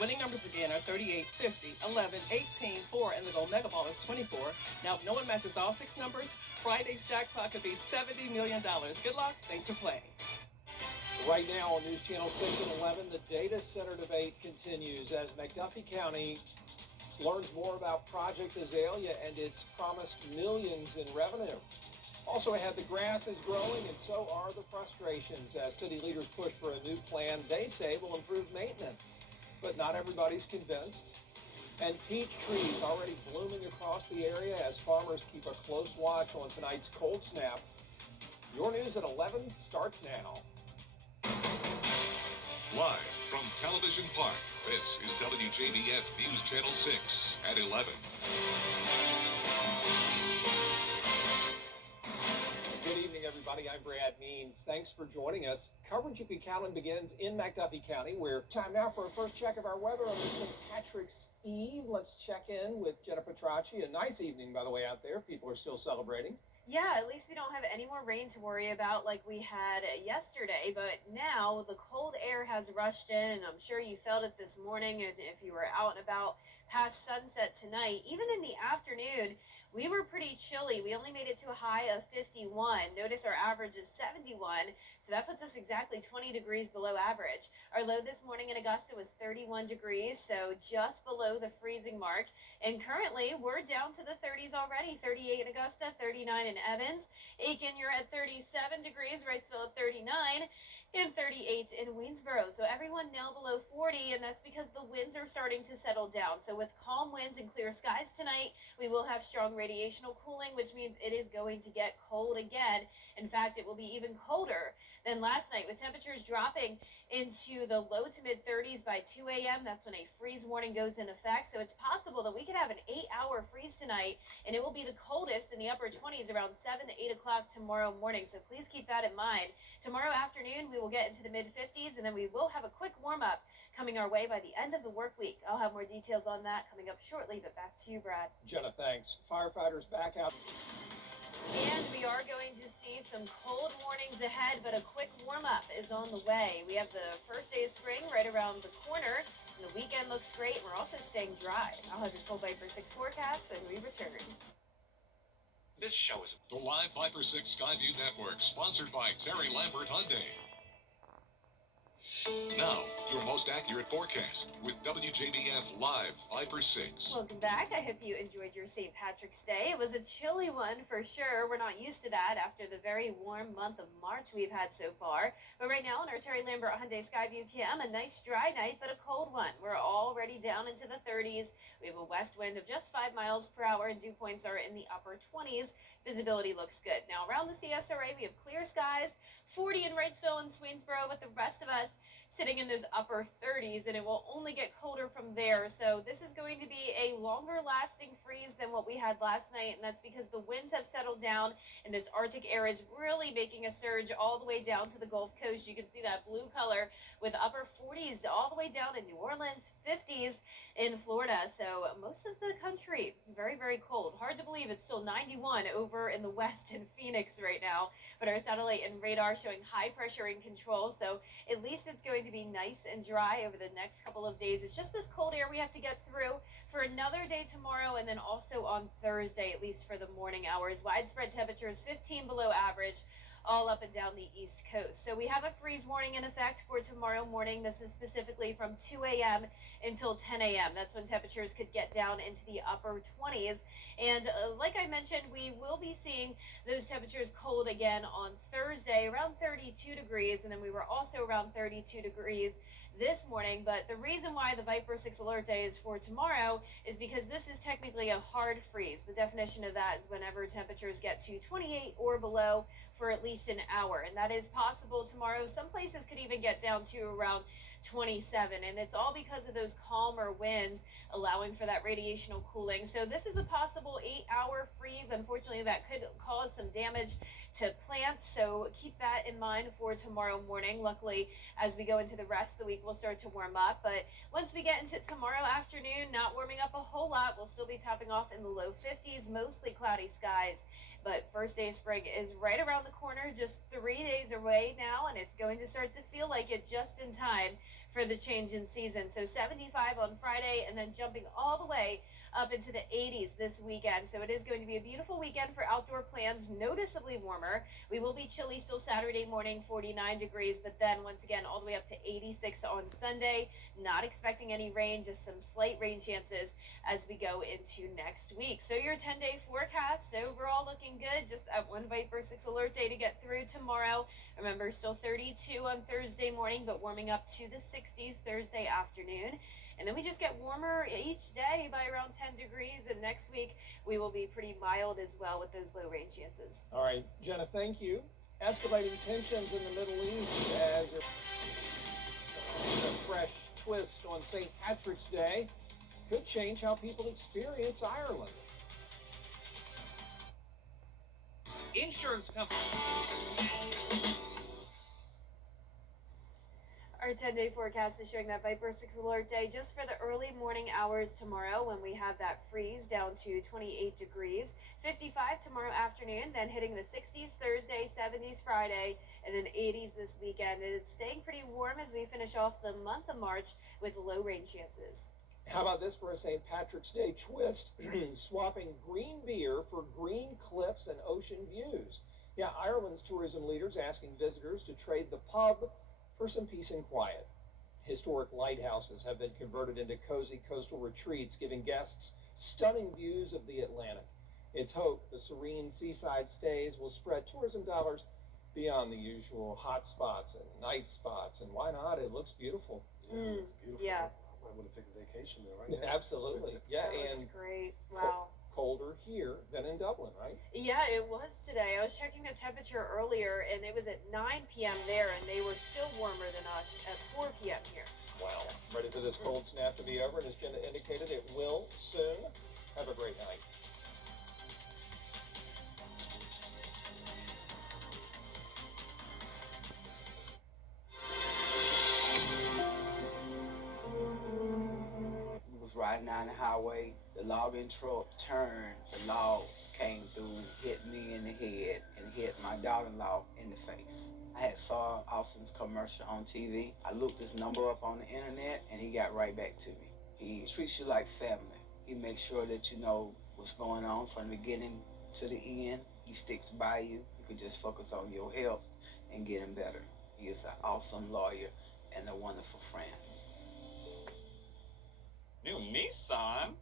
Winning numbers again are 38, 50, 11, 18, 4, and the gold mega ball is 24. Now, if no one matches all six numbers, Friday's jackpot could be $70 million. Good luck. Thanks for playing. Right now on News Channel 6 and 11, the data center debate continues as McDuffie County learns more about Project Azalea and its promised millions in revenue. Also ahead, the grass is growing and so are the frustrations as city leaders push for a new plan they say will improve maintenance. But not everybody's convinced. And peach trees already blooming across the area as farmers keep a close watch on tonight's cold snap. Your news at 11 starts now. Live from Television Park, this is WJBF News Channel 6 at 11. Good evening, everybody. I'm Brad Means. Thanks for joining us. Coverage of Buchanan begins in McDuffie County. We're time now for a first check of our weather on this St. Patrick's Eve. Let's check in with Jenna Petracci. A nice evening, by the way, out there. People are still celebrating. Yeah, at least we don't have any more rain to worry about like we had yesterday, but now the cold air has rushed in, and I'm sure you felt it this morning, and if you were out and about past sunset tonight. Even in the afternoon, we were pretty chilly. We only made it to a high of 51. Notice our average is 71, so that puts us exactly 20 degrees below average. Our low this morning in Augusta was 31 degrees, so just below the freezing mark. And currently, we're down to the 30s already. 38 in Augusta, 39 in Evans. Aiken, you're at 37 degrees. Wrightsville at 39. And 38 in Waynesboro. So everyone now below 40, and that's because the winds are starting to settle down. So with calm winds and clear skies tonight, we will have strong radiational cooling, which means it is going to get cold again. In fact, it will be even colder than last night, with temperatures dropping into the low to mid 30s by 2 a.m. That's when a freeze warning goes in effect. So it's possible that we could have an 8-hour freeze tonight, and it will be the coldest in the upper 20s around 7 to 8 o'clock tomorrow morning. So please keep that in mind. Tomorrow afternoon, we will get into the mid 50s, and then we will have a quick warm up coming our way by the end of the work week. I'll have more details on that coming up shortly, but back to you, Brad. Jenna, thanks. Firefighters back out. And we are going to see some cold mornings ahead, but a quick warm-up is on the way. We have the first day of spring right around the corner, and the weekend looks great. We're also staying dry. I'll have your full Viper 6 forecast when we return. This show is the live Viper 6 Skyview Network, sponsored by Terry Lambert Hyundai. Now, your most accurate forecast with WJBF Live Viper 6. Welcome back. I hope you enjoyed your St. Patrick's Day. It was a chilly one for sure. We're not used to that after the very warm month of March we've had so far. But right now on our Terry Lambert Hyundai Skyview Cam, a nice dry night, but a cold one. We're already down into the 30s. We have a west wind of just 5 miles per hour, and dew points are in the upper 20s. Visibility looks good. Now around the CSRA, we have clear skies, 40 in Wrightsville and Swainsboro, with the rest of us sitting in those upper 30s, and it will only get colder from there. So this is going to be a longer lasting freeze than what we had last night, and that's because the winds have settled down, and this Arctic air is really making a surge all the way down to the Gulf Coast. You can see that blue color with upper 40s all the way down in New Orleans, 50s in Florida. So most of the country, very, very cold. Hard to believe it's still 91 over in the west in Phoenix right now, but our satellite and radar showing high pressure in control, so at least it's going to be nice and dry over the next couple of days. It's just this cold air we have to get through for another day tomorrow, and then also on Thursday, at least for the morning hours. Widespread temperatures 15 below average all up and down the East Coast. So we have a freeze warning in effect for tomorrow morning. This is specifically from 2 a.m. until 10 a.m. That's when temperatures could get down into the upper 20s. And like I mentioned, we will be seeing those temperatures cold again on Thursday, around 32 degrees, and then we were also around 32 degrees this morning. But the reason why the Viper 6 alert day is for tomorrow is because this is technically a hard freeze. The definition of that is whenever temperatures get to 28 or below for at least an hour, and that is possible tomorrow. Some places could even get down to around 27, and it's all because of those calmer winds allowing for that radiational cooling. So this is a possible 8-hour freeze. Unfortunately, that could cause some damage to plants, so keep that in mind for tomorrow morning. Luckily, as we go into the rest of the week, we'll start to warm up, but once we get into tomorrow afternoon, not warming up a whole lot. We'll still be topping off in the low 50s, mostly cloudy skies. But first day of spring is right around the corner, just 3 days away now, and it's going to start to feel like it just in time for the change in season. So 75 on Friday and then jumping all the way up into the 80s this weekend. So it is going to be a beautiful weekend for outdoor plans, noticeably warmer. We will be chilly still Saturday morning, 49 degrees, but then once again all the way up to 86 on Sunday. Not expecting any rain, just some slight rain chances as we go into next week. So your 10-day forecast overall looking good. Just that one Viper 6 alert day to get through tomorrow. Remember, still 32 on Thursday morning, but warming up to the 60s Thursday afternoon. And then we just get warmer each day by around 10 degrees. And next week, we will be pretty mild as well with those low rain chances. All right, Jenna, thank you. Escalating tensions in the Middle East as a fresh twist on St. Patrick's Day could change how people experience Ireland. Insurance company. Our 10-day forecast is showing that Viper 6 alert day just for the early morning hours tomorrow when we have that freeze down to 28 degrees. 55 tomorrow afternoon, then hitting the 60s Thursday, 70s Friday, and then 80s this weekend. And it's staying pretty warm as we finish off the month of March with low rain chances. How about this for a St. Patrick's Day twist? Swapping green beer for green cliffs and ocean views. Yeah, Ireland's tourism leaders asking visitors to trade the pub for some peace and quiet. Historic lighthouses have been converted into cozy coastal retreats, giving guests stunning views of the Atlantic. It's hoped the serene seaside stays will spread tourism dollars beyond the usual hot spots and night spots. And why not? It looks beautiful. Yeah, it looks beautiful. Yeah. I might want to take a vacation there right now. Absolutely. Yeah, That looks and great. Wow. colder here than in Dublin, right? Yeah, it was today. I was checking the temperature earlier, and it was at 9 p.m. there, and they were still warmer than us at 4 p.m. here. Wow. Ready for this cold snap to be over, and as Jenna indicated, it will soon. Have a great night. Was riding down the highway, the logging truck turned, the logs came through, hit me in the head, and hit my daughter-in-law in the face. I had saw Austin's commercial on TV. I looked his number up on the internet, and he got right back to me. He treats you like family. He makes sure that you know what's going on from the beginning to the end. He sticks by you. You can just focus on your health and getting better. He is an awesome lawyer and a wonderful friend. New Nissan?